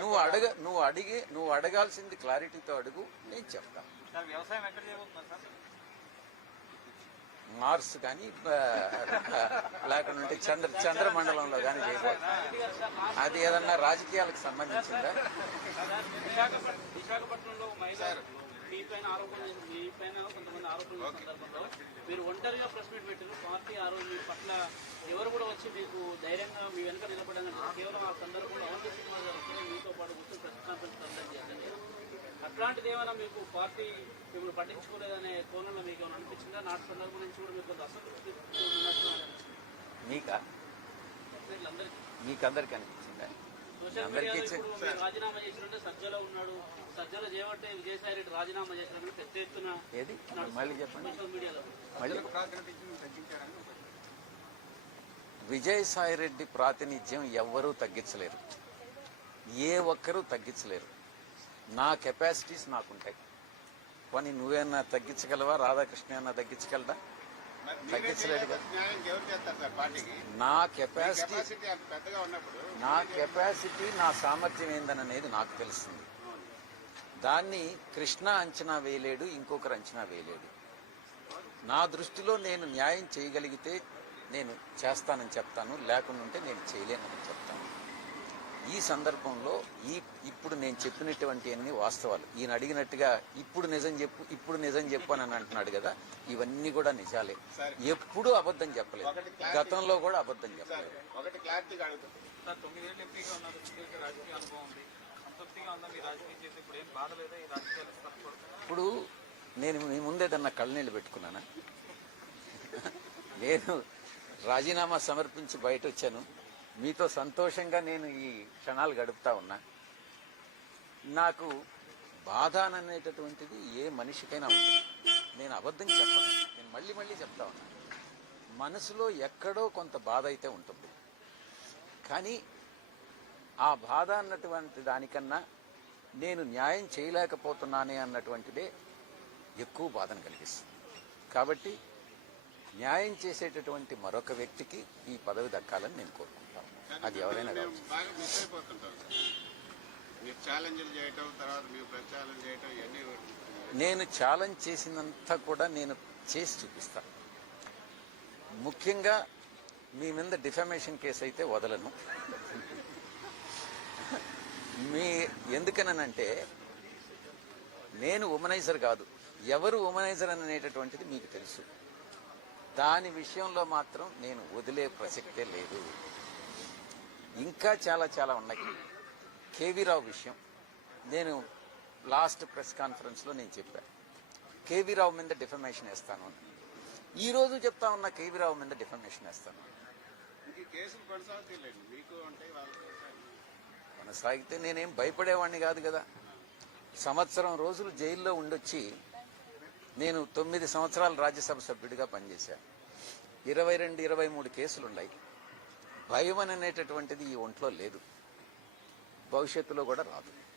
నువ్వు అడగ నువ్వు అడిగి నువ్వు అడగాల్సింది క్లారిటీతో అడుగు నేను చెప్తా. సార్ వ్యవసాయం ఎక్కడ సార్? మార్స్ కానీ లేకుంటే చంద్ర చంద్రమండలంలో కానీ చేయకూడదు అది ఏదన్నా రాజకీయాలకు సంబంధించిందా? విశాఖపట్నం విశాఖపట్నంలో మహిళ మీ పైన ఆరోపణలు చేసిన- మీ పైన కొంతమంది ఆరోపణల సందర్భంలో మీరు ఒంటరిగా ప్రెస్ మీట్ పెట్టారు పార్టీ ఆ రోజు మీ పట్ల ఎవరు కూడా వచ్చి మీకు ధైర్యంగా మీ వెనుక నిలబడని కేవలం ఆ సందర్భంలో కండక్ట్ చేశారు అట్లాంటిది ఏమైనా మీకు పార్టీ మిమ్మల్ని పట్టించుకోలేదనే కోణంలో మీకు ఏమైనా అనిపించిందా? నాటి సందర్భం నుంచి కూడా మీకు అసంతృప్తి మీకా? అనిపించిందా? రాజీనామా చేసినట్టే సజ్జలో ఉన్నాడు. సజ్జలో చేయబట్టే విజయసాయి రెడ్డి రాజీనామా చేసినట్టు పెద్ద ఎత్తున ఏది? మళ్ళీ చెప్పండి. సోషల్ మీడియాలో. మళ్ళీ విజయసాయిరెడ్డి ప్రాతినిధ్యం ఎవ్వరూ తగ్గించలేరు. ఏ ఒక్కరూ తగ్గించలేరు. నా కెపాసిటీస్ నాకుంటాయి. పని నువ్వేనా తగ్గించగలవా? రాధాకృష్ణ అన్నా తగ్గించలేడు సార్ పార్టీకి? నా కెపాసిటీ నా కెపాసిటీ నా సామర్థ్యం ఏందననేది నాకు తెలుస్తుంది. దాన్ని కృష్ణ అంచనా వేయలేడు ఇంకొకరు అంచనా వేయలేడు. నా దృష్టిలో నేను న్యాయం చేయగలిగితే నేను చేస్తానని చెప్తాను లేకుండా ఉంటే నేను చేయలేనని చెప్తాను. ఈ సందర్భంలో ఈ ఇప్పుడు నేను చెప్పినటువంటి అన్ని వాస్తవాలు. ఈయన అడిగినట్టుగా ఇప్పుడు నిజం చెప్పు ఇప్పుడు నిజం చెప్పు అని అంటున్నాడు కదా ఇవన్నీ కూడా నిజాలే. ఎప్పుడూ అబద్ధం చెప్పలేదు. గతంలో కూడా అబద్ధం చెప్పలేదు. ఇప్పుడు నేను మీ ముందేదన్నా కళ్ళనీళ్ళు పెట్టుకున్నానా? నేను రాజీనామా సమర్పించి బయట వచ్చాను మీతో సంతోషంగా నేను ఈ క్షణాలు గడుపుతా ఉన్నా. నాకు బాధ అనేటటువంటిది ఏ మనిషికైనా ఉంటుంది. నేను అబద్ధం చెప్పను. నేను మళ్ళీ మళ్ళీ చెప్తా ఉన్నా. మనసులో ఎక్కడో కొంత బాధ అయితే ఉంటుంది. కానీ ఆ బాధ అన్నటువంటి దానికన్నా నేను న్యాయం చేయలేకపోతున్నానే అన్నటువంటిదే ఎక్కువ బాధను కలిగిస్తుంది. కాబట్టి న్యాయం చేసేటటువంటి మరొక వ్యక్తికి ఈ పదవి దక్కాలని నేను కోరుకుంటాను. అది ఎవరైనా నేను ఛాలెంజ్ చేసినంత కూడా నేను చేసి చూపిస్తాను. ముఖ్యంగా మీ మీద డిఫమేషన్ కేసు అయితే వదలను. మీ ఎందుకనంటే నేను ఉమనైజర్ కాదు. ఎవరు ఉమనైజర్ అనేటటువంటిది మీకు తెలుసు. దాని విషయంలో మాత్రం నేను వదిలే ప్రసక్తే లేదు. ఇంకా చాలా చాలా ఉన్నాయి. కేవీ రావు విషయం. నేను లాస్ట్ ప్రెస్ కాన్ఫరెన్స్లో నేను చెప్పాను కేవీ రావు మీద డిఫమేషన్ వేస్తాను అని. ఈ రోజు చెప్తా ఉన్నా కేవీ రావు మీద డిఫమేషన్ వేస్తాను. కొనసాగితే నేనేం భయపడేవాడిని కాదు కదా. సంవత్సరం రోజులు జైల్లో ఉండొచ్చి నేను తొమ్మిది సంవత్సరాలు రాజ్యసభ సభ్యుడిగా పనిచేశాను. ఇరవై రెండు ఇరవై మూడు కేసులున్నాయి. భయం అనేటటువంటిది ఈ ఒంట్లో లేదు. భవిష్యత్తులో కూడా రాదు.